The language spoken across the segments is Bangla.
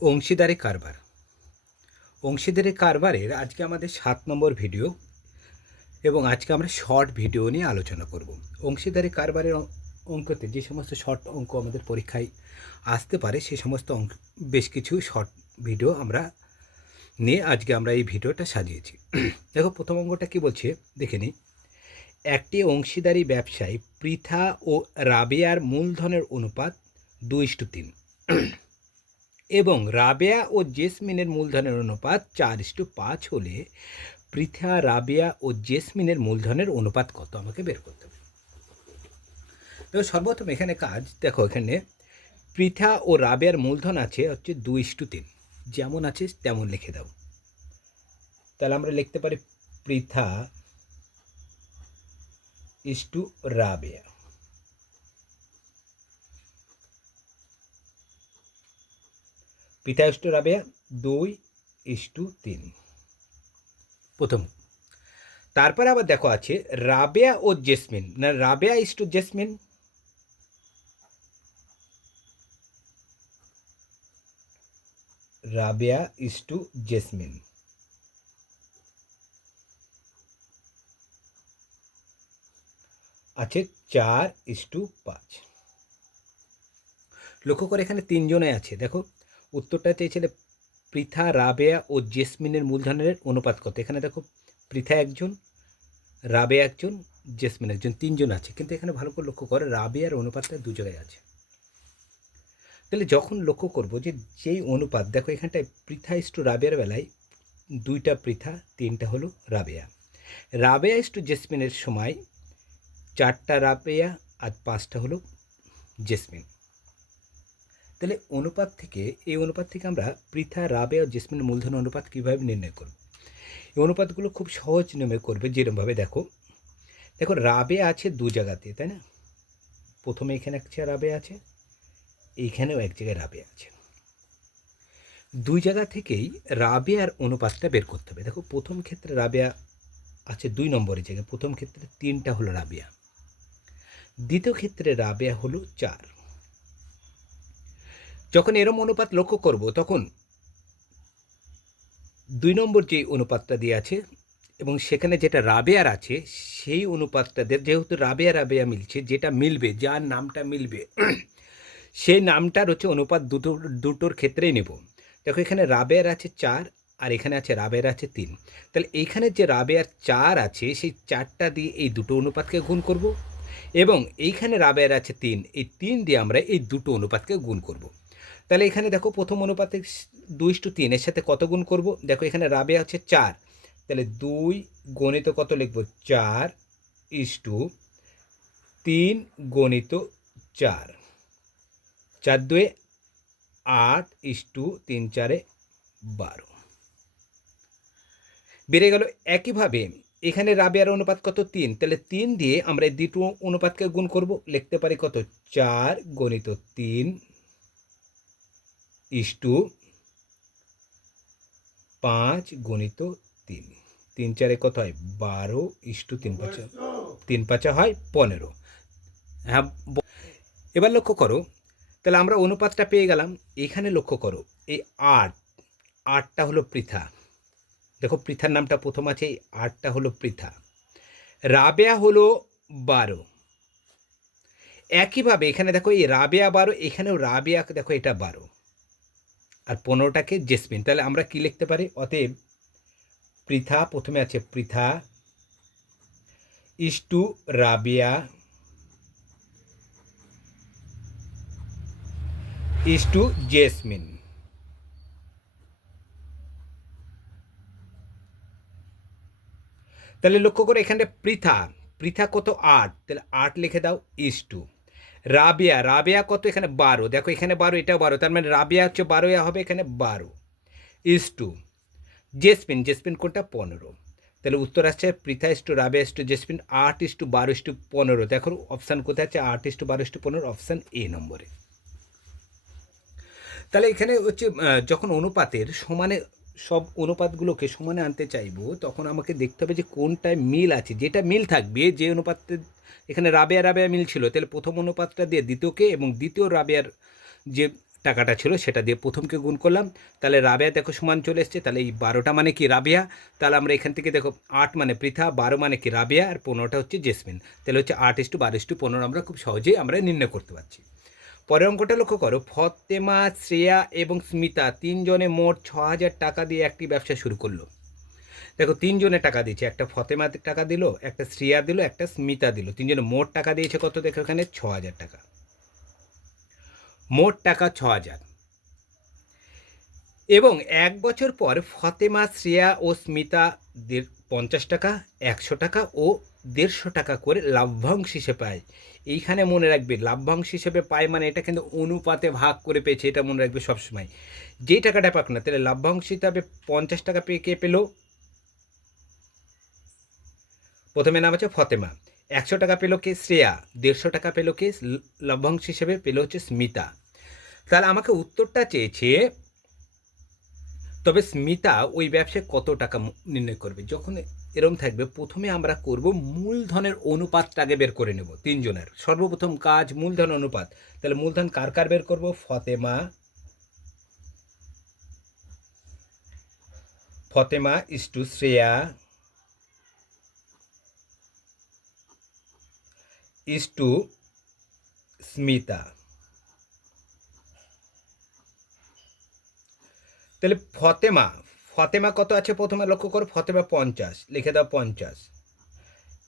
অংশীদারি কারবার। অংশীদারি কারবারের আজকে আমাদের 7 নম্বর ভিডিও এবং আজকে আমরা শর্ট ভিডিও নিয়ে আলোচনা করব। অংশীদারি কারবারের অঙ্কতে যে সমস্ত শর্ট অঙ্ক আমাদের পরীক্ষায় আসতে পারে সে সমস্ত বেশ কিছু শর্ট ভিডিও আমরা নিয়ে আজকে আমরা এই ভিডিওটা সাজিয়েছি। দেখো প্রথম অঙ্কটা কি বলছে দেখে নিই। একটি অংশীদারি ব্যবসায় পৃথা ও রাবেয়ার মূলধনের অনুপাত 2:3 এবং রাবেয়া ও জেসমিনের মূলধনের অনুপাত 4:5 হলে পৃথা, রাবেয়া ও জেসমিনের মূলধনের অনুপাত কত আমাকে বের করতে হবে। তো সর্বপ্রথম এখানে কাজ দেখো, এখানে পৃথা ও রাবেয়ার মূলধন আছে হচ্ছে 2:3, যেমন আছে তেমন লিখে দাও। তাহলে আমরা লিখতে পারি পৃথা ইস্টু রাবেয়া। পৃথা ইস্টু রাবেয়া 2:3 প্রথম। তারপরে আবার দেখো আছে রাবেয়া ও জেসমিন, না Rabeya is to jasmine, Rabeya is to jasmine আছে 4:5। লক্ষ্য করে এখানে তিনজনে আছে। দেখো উত্তরটা চেয়েছিলে পৃথা, রাবেয়া ও জেসমিনের মূলধনের অনুপাত কত। এখানে দেখো পৃথা একজন, রাবেয়া একজন, জেসমিন একজন, তিনজন আছে। কিন্তু এখানে ভালো করে লক্ষ্য করে রাবেয়ার অনুপাতটা দু জায়গায় আছে। তাহলে যখন লক্ষ্য করব যে যেই অনুপাত, দেখো এখানটায় পৃথা ইস্টু রাবেয়ার বেলায় 2টা পৃথা, 3টা হলো রাবেয়া। রাবেয়া ইস্টু জেসমিনের সময় 4টা রাবেয়া আর 5টা হলো জেসমিন। তাহলে অনুপাত থেকে, এই অনুপাত থেকে আমরা পৃথা, রাবেয়া ও জেসমিনের মূলধন অনুপাত কীভাবে নির্ণয় করব। এই অনুপাতগুলো খুব সহজ নিয়মে করবে। যেরকমভাবে দেখো, দেখো রাবেয়া আছে দু জায়গাতে, তাই না। প্রথমে এখানে একটা রাবেয়া আছে, এইখানেও এক জায়গায় রাবেয়া আছে। দুই জায়গা থেকেই রাবেয়ার অনুপাতটা বের করতে হবে। দেখো প্রথম ক্ষেত্রে রাবেয়া আছে 2 নম্বরের জায়গায়, প্রথম ক্ষেত্রে 3টা হলো রাবেয়া, দ্বিতীয় ক্ষেত্রে রাবেয়া হলো 4। যখন এরম অনুপাত লক্ষ্য করব তখন 2 নম্বর যে অনুপাতটা দিয়ে আছে এবং সেখানে যেটা রাবেয়ার আছে সেই অনুপাতটা, যেহেতু রাবেয়া রাবেয়া মিলছে, যেটা মিলবে, যার নামটা মিলবে সেই নামটার হচ্ছে অনুপাত দুটোর ক্ষেত্রেই নেব। দেখো এখানে রাবেয়ার আছে 4 আর এখানে আছে রাবেয়ার আছে 3। তাহলে এইখানে যে রাবেয়ার 4 আছে সেই 4টা দিয়ে এই দুটো অনুপাতকে গুণ করব এবং এইখানে রাবেয়ার আছে 3, এই 3 দিয়ে আমরা এই দুটো অনুপাতকে গুণ করব। তাহলে এখানে দেখো প্রথম অনুপাতে 2:3 এর সাথে কত গুণ করব। দেখো এখানে রাবেয়া হচ্ছে 4, তাহলে 2 গণিত কত লিখব 4:3 গণিত 4, 4 2 8:3 4 12 বেড়ে গেল। একইভাবে এখানে রাবেয়ার অনুপাত কত 3, তাহলে 3 দিয়ে আমরা এই দুটো অনুপাতকে গুণ করব। লিখতে পারি কত 4 গণিত 3 5 গণিত 3, 3 4 কত হয় 12:3 5, 3 5 হয় 15। হ্যাঁ, এবার লক্ষ্য করো, তাহলে আমরা অনুপাতটা পেয়ে গেলাম। এখানে লক্ষ্য করো এই 8টা হলো পৃথা। দেখো পৃথার নামটা প্রথম আছে, এই 8টা হলো পৃথা। রাবেয়া হলো 12। একইভাবে এখানে দেখো এই রাবেয়া 12, এখানেও রাবেয়া, দেখো এটা 12 আর 15টাকে জেসমিন। তাহলে আমরা কি লিখতে পারি, অতএব পৃথা, প্রথমে আছে Pritha is to Rabeya is to jasmine. তাহলে লক্ষ্য করে এখানে পৃথা, পৃথা কত 8, তাহলে 8 লিখে দাও ইস্টু রাবেয়া, রাবেয়া কত এখানে 12, দেখো এখানে 12 এটাও 12, তার মানে রাবেয়া হচ্ছে 12 হবে এখানে 12 ইস্টু জেসমিন, জেসমিন কোনটা 15। তাহলে উত্তর আসছে Pritha is to Rabeya is to jasmine 8:12:15। দেখো অপশান কোথায় আছে 8:12:15, অপশান এ নম্বরে। তাহলে এখানে হচ্ছে যখন অনুপাতের সমানে সব অনুপাতগুলোকে সমানে আনতে চাইবো তখন আমাকে দেখতে হবে যে কোনটায় মিল আছে। যেটা মিল থাকবে, যে অনুপাতে এখানে রাবেয়া রাবেয়া মিল ছিল, তাহলে প্রথম অনুপাতটা দিয়ে দ্বিতীয়কে এবং দ্বিতীয় রাবেয়ার যে টাকাটা ছিল সেটা দিয়ে প্রথমকে গুণ করলাম, তাহলে রাবেয়া দেখো সমান চলে এসছে। তাহলে এই 12টা মানে কি রাবেয়া, তাহলে আমরা এখান থেকে দেখো 8 মানে পৃথা, 12 মানে কি রাবেয়া, আর 15টা হচ্ছে জেসমিন। তাহলে হচ্ছে 8:12:15 আমরা খুব সহজেই আমরা নির্ণয় করতে পারছি। পরের অঙ্কটা লক্ষ্য করো, ফতেমা, শ্রেয়া এবং স্মিতা তিনজনে মোট 6,000 টাকা দিয়ে একটি ব্যবসা শুরু করলো। দেখো তিনজনে টাকা দিয়েছে, একটা ফতেমা টাকা দিল, একটা শ্রেয়া দিল, একটা স্মিতা দিল, তিনজনে মোট টাকা দিয়েছে কত, দেখো এখানে 6,000 টাকা। মোট টাকা 6,000। এবং 1 বছর পর ফতেমা, শ্রেয়া ও স্মিতা 50 টাকা, 100 টাকা ও 150 টাকা করে লাভ্যাংশ হিসেবে পায়। এইখানে মনে রাখবে লাভ্যাংশ হিসেবে পায় মানে এটা কিন্তু অনুপাতে ভাগ করে পেয়েছে, এটা মনে রাখবে সবসময়। যেই টাকাটা পাক না, তাহলে লাভ্যাংশ হিসাবে 50 টাকা পেয়ে কে পেলো, প্রথমে নাম হচ্ছে ফতেমা। 100 টাকা পেলো কে, শ্রেয়া। 150 টাকা পেলো কে, লভ্যাংশ হিসেবে পেলো হচ্ছে স্মিতা। তাহলে আমাকে উত্তরটা চেয়েছে, তবে স্মিতা ওই ব্যবসায় কত টাকা নির্ণয় করবে। যখন এরম থাকবে, প্রথমে আমরা করব মূলধনের অনুপাতটা আগে বের করে নেব তিনজনের। সর্বপ্রথম কাজ মূলধন অনুপাত। তাহলে মূলধন কার কার বের করব, ফতেমা ইস্টু শ্রেয়া ইস্টু স্মিতা। তাহলে ফতেমা কত আছে প্রথমে লক্ষ্য করো, ফতেমা 50, লিখে দাও 50,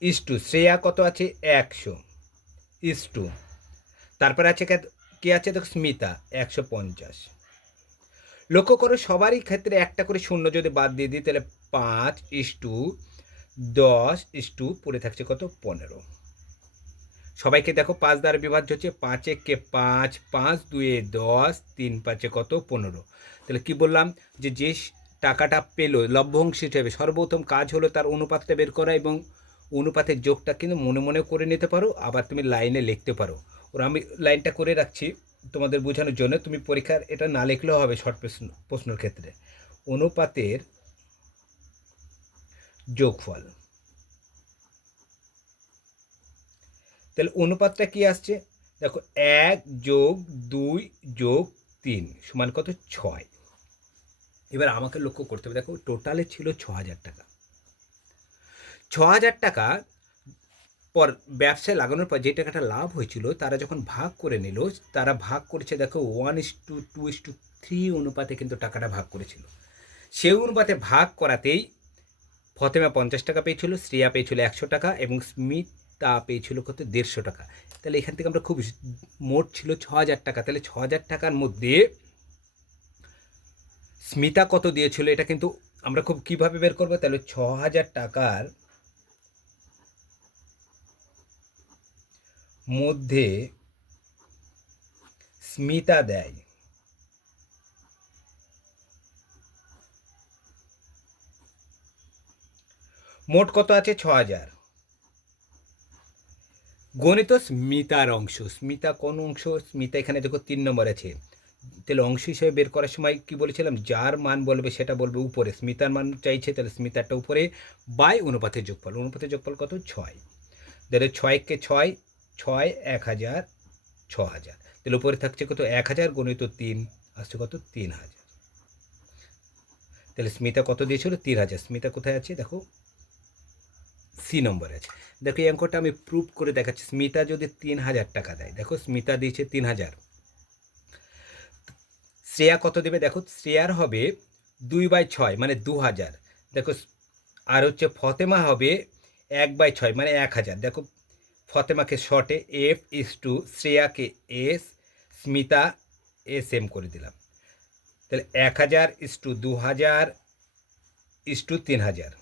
ইস্টু শ্রেয়া কত আছে 100, ইস্টু তারপরে আছে কে আছে দেখো স্মিতা 150। লক্ষ্য করো সবারই ক্ষেত্রে একটা করে শূন্য যদি বাদ দিয়ে দিই, তাহলে 5:10 পড়ে থাকছে কত, 15। সবাইকে দেখো 5 দ্বারা বিভাজ্য হচ্ছে, 5 একে 5, 5 2 10, 3 5 কত 15। তাহলে কি বললাম, যে টাকাটা পেলো লভ্যাংশ হিসেবে সর্বপ্রথম কাজ হলো তার অনুপাতটা বের করা, এবং অনুপাতের যোগটা কিন্তু মনে মনে করে নিতে পারো, আবার তুমি লাইনে লিখতে পারো। ওরা আমি লাইনটা করে রাখছি তোমাদের বোঝানোর জন্য, তুমি পরীক্ষার এটা না লিখলেও হবে শর্ট প্রশ্নের ক্ষেত্রে। অনুপাতের যোগফল, তাহলে অনুপাতটা কি আসছে দেখো, 1+2+3 সমান কত, 6। এবার আমাকে লক্ষ্য করতে হবে, দেখো টোটালে ছিল 6,000 টাকা। 6,000 টাকা পর ব্যবসায় লাগানোর পর যে টাকাটা লাভ হয়েছিল, তারা যখন ভাগ করে নিল, তারা ভাগ করেছে দেখো 1:2:3 অনুপাতে কিন্তু টাকাটা ভাগ করেছিল। সেই অনুপাতে ভাগ করাতেই ফতেমা 50 টাকা পেয়েছিল, শ্রেয়া পেয়েছিল 100 টাকা এবং স্মিতা পেয়েছিল কত, 150 টাকা। তাহলে এখান থেকে আমরা খুব, মোট ছিল 6,000 টাকা। তাহলে 6,000 টাকার মধ্যে স্মিতা কত দিয়েছিল, এটা কিন্তু আমরা খুব কিভাবে বের করবো, তাহলে 6,000 টাকার মধ্যে স্মিতা দেয় মোট কত আছে, 6,000, গণিত স্মিতার অংশ। স্মিতা কোন অংশ, স্মিতা এখানে দেখো 3 নম্বর আছে। তাহলে অংশ হিসেবে বের করার সময় কি বলেছিলাম, যার মান বলবে সেটা বলবে উপরে, স্মিতার মান চাইছে, তাহলে স্মিতারটা উপরে, বাই অনুপাতের যোগফল। অনুপাতের যোগফল কত, 6। তাহলে 6 কে 6, 6 1000, 6,000। তাহলে উপরে থাকছে কত, 1000 গণিত 3 আসছে কত, 3,000। তাহলে স্মিতা কত দিয়েছিল, 3,000। স্মিতা কোথায় আছে দেখো, সি নম্বরে আছে। দেখো এই অঙ্কটা আমি প্রুভ করে দেখাচ্ছি। স্মিতা যদি 3,000 টাকা দেয়, দেখো স্মিতা দিয়েছে 3,000, শ্রেয়া কত দেবে, দেখো শ্রেয়ার হবে 2/6 মানে 2,000। দেখো আর হচ্ছে ফতেমা হবে 1/6 মানে 1,000। দেখো ফতেমাকে শর্টে F:, শ্রেয়াকে S, স্মিতা SM করে দিলাম। তাহলে 1,000:2,000:3,000।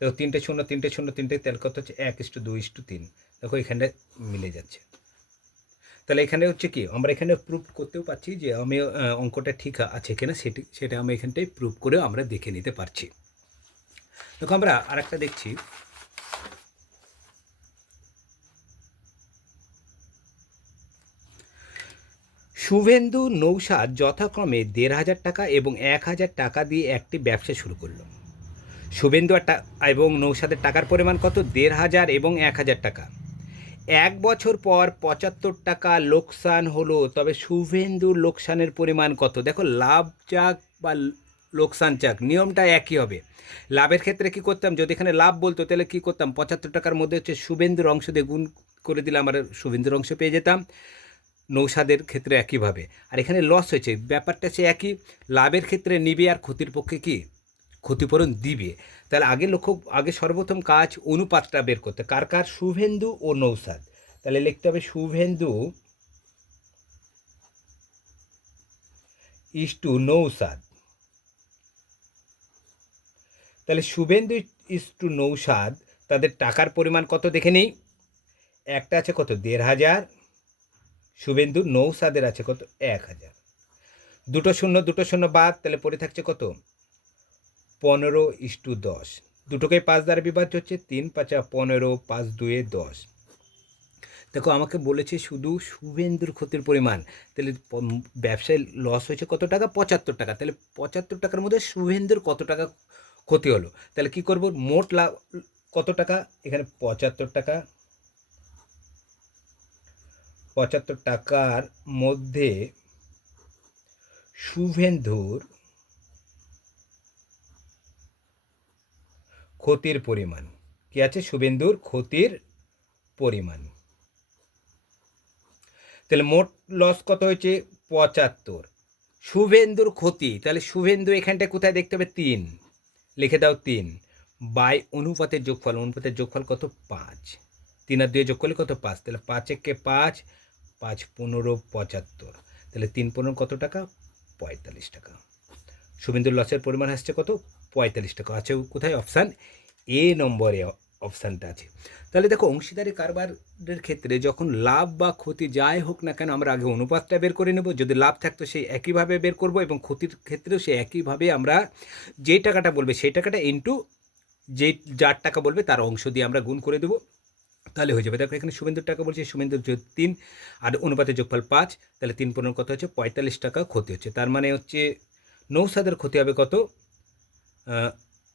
দেখো 3টে শূন্য 3টে শূন্য 3টে, তাহলে কত হচ্ছে 1:2:3। দেখো এখানটা মিলে যাচ্ছে। তাহলে এখানে হচ্ছে কি, আমরা এখানে প্রুভ করতেও পারছি যে আমি অঙ্কটা ঠিক আছে কিনা, সেটা আমি এখানটায় প্রুভ করেও আমরা দেখে নিতে পারছি। দেখো আমরা আর একটা দেখছি, শুভেন্দু, নৌশাদ যথাক্রমে 1,500 টাকা এবং 1,000 টাকা দিয়ে একটি ব্যবসা শুরু করলো। শুভেন্দু এবং নৌশাদের টাকার পরিমাণ কত, 1,500 এবং 1,000 টাকা। এক বছর পর ৭৫ টাকা লোকসান হলো, তবে শুভেন্দুর লোকসানের পরিমাণ কত? দেখো, লাভ চাক বা লোকসান চাক নিয়মটা একই হবে। লাভের ক্ষেত্রে কি করতাম, যদি এখানে লাভ বলতো তাহলে কি করতাম, ৭৫ টাকার মধ্যে হচ্ছে শুভেন্দুর অংশ দিয়ে গুণ করে দিলে আমরা শুভেন্দুর অংশ পেয়ে যেতাম। নৌসাদের ক্ষেত্রে একইভাবে। আর এখানে লস হয়েছে, ব্যাপারটা সে একই। লাভের ক্ষেত্রে নিবে আর ক্ষতির পক্ষে কি ক্ষতিপূরণ দিবে। তাহলে আগে সর্বপ্রথম কাজ অনুপাতটা বের করতে, কার কার, শুভেন্দু ও নৌসাদ। তাহলে লিখতে হবে শুভেন্দু ইস টু নৌসাদ। তাহলে শুভেন্দু ইস টু নৌসাদ, তাদের টাকার পরিমাণ কত দেখে নেই। একটা আছে কত, ১,৫০০। শুভেন্দু, নৌসাদের আছে কত, ১,০০০। দুটো শূন্য বাদ, তাহলে পড়ে থাকছে কত, 15:10। দুটোকে 5 দ্বারা বিভাজ্য হচ্ছে, 3×5 15, 5×2 10। দেখো, আমাকে বলেছে শুধু শুভেন্দুর ক্ষতির পরিমাণ। তাহলে ব্যবসায় লস হয়েছে কত টাকা, ৭৫ টাকা। তাহলে ৭৫ টাকার মধ্যে শুভেন্দুর কত টাকা ক্ষতি হলো। তাহলে কি করব, মোট লাভ কত টাকা, এখানে ৭৫ টাকা। ৭৫ টাকার মধ্যে শুভেন্দুর ক্ষতির পরিমাণ কি আছে, শুভেন্দুর ক্ষতির পরিমাণ। তাহলে মোট লস কত হয়েছে, ৭৫। শুভেন্দুর ক্ষতি, তাহলে শুভেন্দু এখানটায় কোথায় দেখতে হবে, ৩। লিখে দাও ৩ বাই অনুপাতের যোগফল। অনুপাতের যোগফল কত, ৫। ৩ আর ২ যোগ করলে কত, ৫। তাহলে ৫ একে ৫, ৫ ১৫ ৭৫। তাহলে ৩ ১৫ কত টাকা, ৪৫ টাকা। শুভেন্দুর লসের পরিমাণ আসছে কত, ৪৫ টাকা। আছে কোথায়, অপশান এ নম্বরে অপশানটা আছে। তাহলে দেখো, অংশীদারি কারবারের ক্ষেত্রে যখন লাভ বা ক্ষতি যাই হোক না কেন, আমরা আগে অনুপাতটা বের করে নেব। যদি লাভ থাকতো সেই একইভাবে বের করব, এবং ক্ষতির ক্ষেত্রেও সেই একইভাবে আমরা যেই টাকাটা বলবে সেই টাকাটা ইন্টু যার টাকা বলবে তার অংশ দিয়ে আমরা গুণ করে দেবো, তাহলে হয়ে যাবে। দেখো, এখানে শুভেন্দুর টাকা বলছে, শুভেন্দুর ৩ আর অনুপাতের যোগফল ৫। তাহলে ৩ ১৫ কত হচ্ছে, ৪৫ টাকা ক্ষতি হচ্ছে। তার মানে হচ্ছে নৌসাদের ক্ষতি হবে কত,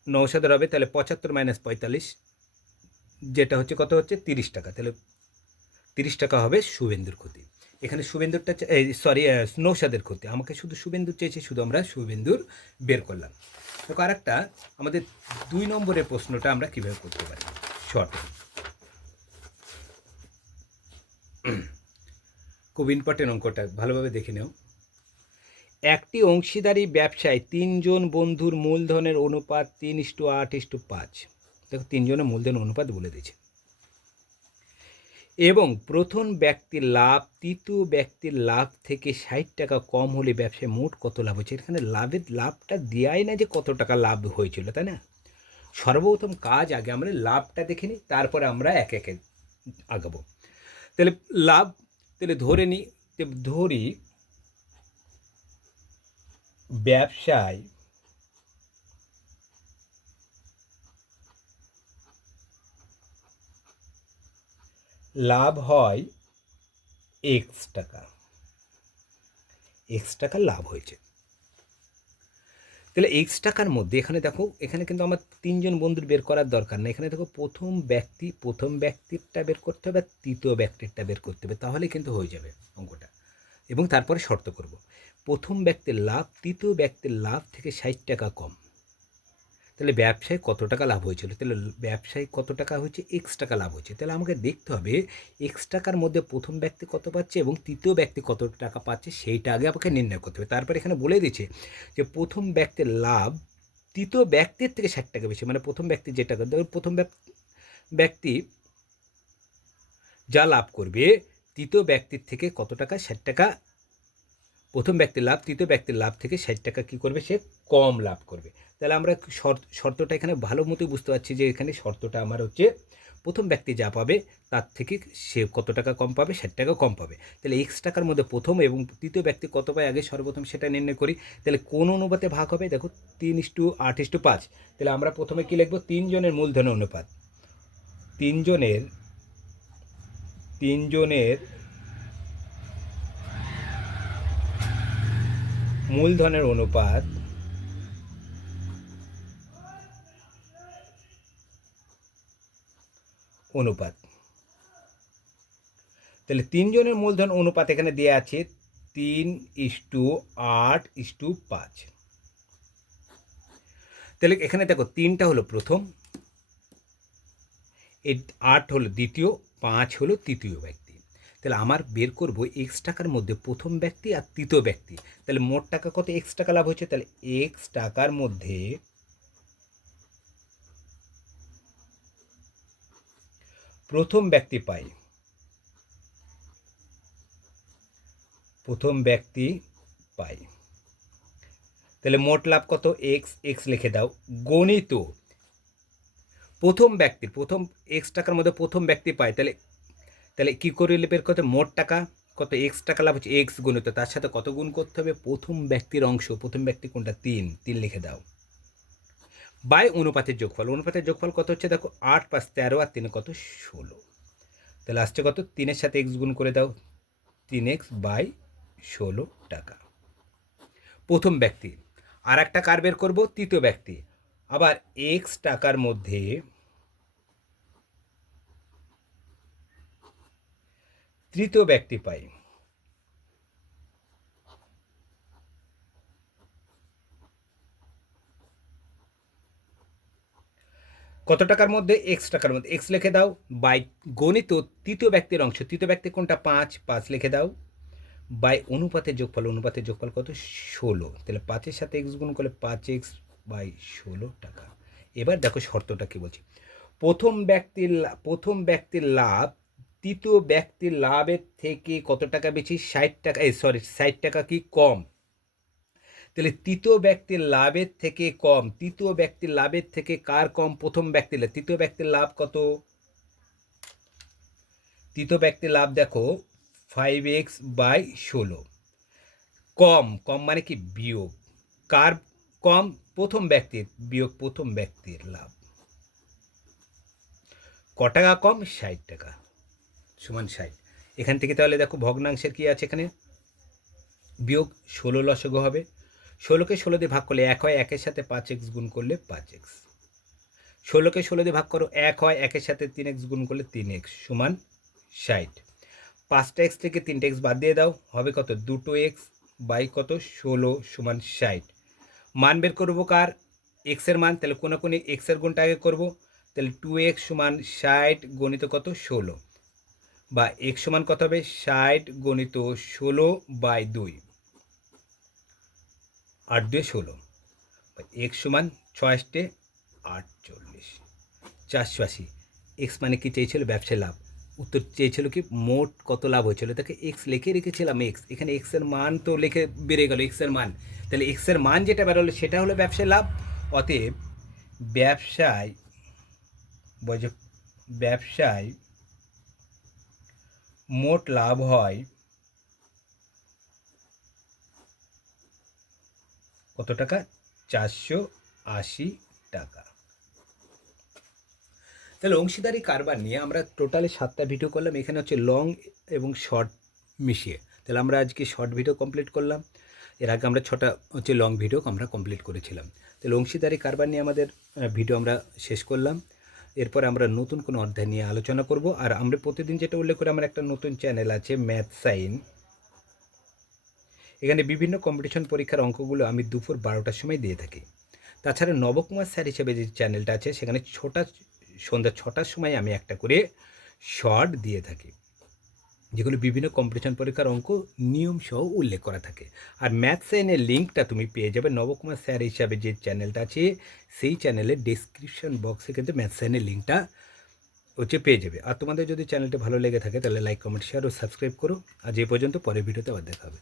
নৌসাদের হবে তাহলে ৭৫ - ৪৫, যেটা হচ্ছে কত হচ্ছে, ৩০ টাকা। তাহলে ৩০ টাকা হবে শুভেন্দুর ক্ষতি। এখানে শুভেন্দুরটা সরি, নৌসাদের ক্ষতি। আমাকে শুধু শুভেন্দুর চেয়েছে, শুধু আমরা শুভেন্দুর বের করলাম। তো আরেকটা, আমাদের ২ নম্বরের প্রশ্নটা আমরা কীভাবে করতে পারি শর্টে, খুব ইম্পর্টেন্ট অঙ্কটা, ভালোভাবে দেখে নেও। একটি অংশীদারি ব্যবসায় ৩ জন বন্ধুর মূলধনের অনুপাত ৩:৮:৫। দেখো, ৩ জনের মূলধন অনুপাত বলে দিয়েছে। এবং প্রথম ব্যক্তির লাভ তৃতীয় ব্যক্তির লাভ থেকে ৬০ টাকা কম হলে ব্যবসায় মোট কত লাভ হচ্ছে। এখানে লাভটা দেওয়াই না যে কত টাকা লাভ হয়েছিল, তাই না। সর্বপ্রথম কাজ, আগে আমরা লাভটা দেখে নিই, তারপরে আমরা একে একে আগাবো। তাহলে লাভ, তাহলে ধরি ব্যবসায় লাভ হয় এক্স টাকা, এক্স টাকা লাভ হয়েছে। তাহলে এক্স টাকার মধ্যে এখানে দেখো, এখানে কিন্তু আমার ৩ জন বন্ধুর বের করার দরকার নেই। এখানে দেখো, প্রথম ব্যক্তিরটা বের করতে হবে, তৃতীয় ব্যক্তিরটা বের করতে হবে, তাহলে কিন্তু হয়ে যাবে অঙ্কটা। এবং তারপরে শর্ত করব, প্রথম ব্যক্তির লাভ তৃতীয় ব্যক্তির লাভ থেকে ৬০ টাকা কম। তাহলে ব্যবসায় কত টাকা লাভ হয়েছিল, তাহলে ব্যবসায় কত টাকা হয়েছে, এক্স টাকা লাভ হয়েছে। তাহলে আমাকে দেখতে হবে এক্স টাকার মধ্যে প্রথম ব্যক্তি কত পাচ্ছে এবং তৃতীয় ব্যক্তি কত টাকা পাচ্ছে, সেইটা আগে আমাকে নির্ণয় করতে হবে। তারপরে এখানে বলে দিচ্ছে যে প্রথম ব্যক্তির লাভ তৃতীয় ব্যক্তির থেকে ৬০ টাকা বেশি, মানে প্রথম ব্যক্তি যে টাকা, প্রথম ব্যক্তি যা লাভ করবে তৃতীয় ব্যক্তির থেকে কত টাকা, ৬০ টাকা। প্রথম ব্যক্তির লাভ তৃতীয় ব্যক্তির লাভ থেকে ৬০ টাকা কী করবে, সে কম লাভ করবে। তাহলে আমরা শর্তটা এখানে ভালো মতোই বুঝতে পারছি যে এখানে শর্তটা আমার হচ্ছে, প্রথম ব্যক্তি যা পাবে তার থেকে সে কত টাকা কম পাবে, ৬০ টাকা কম পাবে। তাহলে এক্স টাকার মধ্যে প্রথম এবং তৃতীয় ব্যক্তি কত পায়, আগে সর্বপ্রথম সেটা নির্ণয় করি। তাহলে কোন অনুপাতে ভাগ হবে, দেখো ৩:৮:৫। তাহলে আমরা প্রথমে কী লিখব, ৩ জনের মূলধন অনুপাত, ৩ জনের মূলধনের অনুপাত তাহলে 3 জনের মূলধন অনুপাত এখানে দেওয়া আছে 3:8:5। তাহলে এখানে দেখো 3টা হলো প্রথম, 8 হলো দ্বিতীয়, 5 হলো তৃতীয় ব্যক্তি। তাহলে আমার বের করব এক্স টাকার মধ্যে প্রথম ব্যক্তি আর তৃতীয় ব্যক্তি। তাহলে মোট টাকা কত? এক্স টাকা লাভ হচ্ছে। তাহলে এক্স টাকার মধ্যে প্রথম ব্যক্তি পাই, প্রথম ব্যক্তি পাই। তাহলে মোট লাভ কত? এক্স, এক্স লিখে দাও, গণিত প্রথম ব্যক্তির, প্রথম এক্স টাকার মধ্যে প্রথম ব্যক্তি পাই। তাহলে তাহলে কী করে বের করতে? মোট টাকা কত? এক্স টাকা লাভ হচ্ছে, এক্স গুণিত তার সাথে কত গুণ করতে হবে? প্রথম ব্যক্তির অংশ, প্রথম ব্যক্তি কোনটা? 3 লিখে দাও, বাই অনুপাতের যোগফল। অনুপাতের যোগফল কত হচ্ছে? দেখো 8 5 13 আর 3 কত? 16। তাহলে আসছে কত? 3-এর সাথে এক্স গুণ করে দাও, 3x বাই 16 টাকা প্রথম ব্যক্তি। আর একটা কার বের করবো? তৃতীয় ব্যক্তি। আবার এক্স টাকার মধ্যে তৃতীয় ব্যক্তি পাই। কত টাকার মধ্যে? এক্স টাকার মধ্যে, এক্স লিখে দাও, বাই গণিত তৃতীয় ব্যক্তির অংশ, তৃতীয় ব্যক্তি কোনটা? 5 লিখে দাও, বাই অনুপাতের যোগফল। অনুপাতের যোগফল কত? 16। তাহলে 5-এর সাথে এক্স গুণ করলে 5x বাই 16 টাকা। এবার দেখো শর্তটা কি বলছি। প্রথম ব্যক্তির লাভ তৃতীয় ব্যক্তির লাভের থেকে কত টাকা বেশি? 60 টাকা, 60 টাকা কি কম? তাহলে তৃতীয় ব্যক্তির লাভের থেকে কম, তৃতীয় ব্যক্তির লাভের থেকে কার কম? প্রথম ব্যক্তির। তৃতীয় ব্যক্তির লাভ কত? তৃতীয় ব্যক্তির লাভ দেখো 5x বাই 16। কম, কম মানে কি? বিয়োগ। কার কম? প্রথম ব্যক্তির, বিয়োগ প্রথম ব্যক্তির লাভ। ক টাকা কম? 60 টাকা সমান 60। এখান থেকে তাহলে দেখো ভগ্নাংশের কি আছে এখানে? বিয়োগ 16 লসগু হবে। 16কে 16 দিয়ে ভাগ করলে 1 হয়, 1-এর সাথে 5x গুণ করলে 5x। 16কে 16 দিয়ে ভাগ করো, 1 হয়, 1-এর সাথে 3x গুণ করলে 3x সমান 60। 5টা x থেকে 3টা x বাদ দিয়ে দাও, হবে কত? 2x বাই কত? 16 সমান 60। মান বের করবো কার? x এর মান। তাহলে কোনো x এর গুণটা আগে করবো। তাহলে 2x সমান 60 গণিত কত? 16, বা x সমান কত হবে? 60 গণিত 16 বাই 2, 8 2 16। x সমান 6 48, 480। x মানে কি চেয়েছিল? ব্যবসায় লাভ। উত্তর চেয়েছিল কি? মোট কত লাভ হয়েছিল। তাকে এক্স লিখে রেখেছিলাম, এক্স এখানে এক্স এর মান তো লিখে বেড়ে গেল, এক্স এর মান। তাহলে এক্স এর মান যেটা বেরোলো সেটা হলো ব্যবসায় লাভ। অতএব ব্যবসায় ব্যবসায় মোট লাভ হয় কত টাকা? 480 টাকা। তাহলে অংশীদারি কারবার নিয়ে আমরা টোটালি 7টা ভিডিও করলাম। এখানে হচ্ছে লং এবং শর্ট মিশিয়ে। তাহলে আমরা আজকে শর্ট ভিডিও কমপ্লিট করলাম। এর আগে আমরা 6টা হচ্ছে লং ভিডিও আমরা কমপ্লিট করেছিলাম। তাহলে অংশীদারি কারবার নিয়ে আমাদের ভিডিও আমরা শেষ করলাম। এরপর আমরা নতুন কোনো অধ্যায় নিয়ে আলোচনা করব। আর আমরা প্রতিদিন যেটা উল্লেখ করে, আমার একটা নতুন চ্যানেল আছে ম্যাথ সাইন। এখানে বিভিন্ন কম্পিটিশন পরীক্ষার অঙ্কগুলো আমি দুপুর 12টার সময় দিয়ে থাকি। তাছাড়া নবকুমার স্যার হিসেবে যে চ্যানেলটা আছে সেখানে সন্ধ্যা 6টার সময় আমি একটা করে শর্ট দিয়ে থাকি, যেগুলো বিভিন্ন কম্পিটিশন পরীক্ষার অঙ্ক নিয়ম সহ উল্লেখ করা থাকে। আর ম্যাথ সাইনের লিঙ্কটা তুমি পেয়ে যাবে নবকুমার স্যার হিসাবে যে চ্যানেলটা আছে সেই চ্যানেলের ডেসক্রিপশন বক্সে কিন্তু ম্যাথ সাইনের লিঙ্কটা হচ্ছে পেয়ে যাবে। আর তোমাদের যদি চ্যানেলটা ভালো লেগে থাকে তাহলে লাইক, কমেন্ট, শেয়ার ও সাবস্ক্রাইব করো। আজ এই পর্যন্ত, পরের ভিডিওতে আবার দেখা হবে।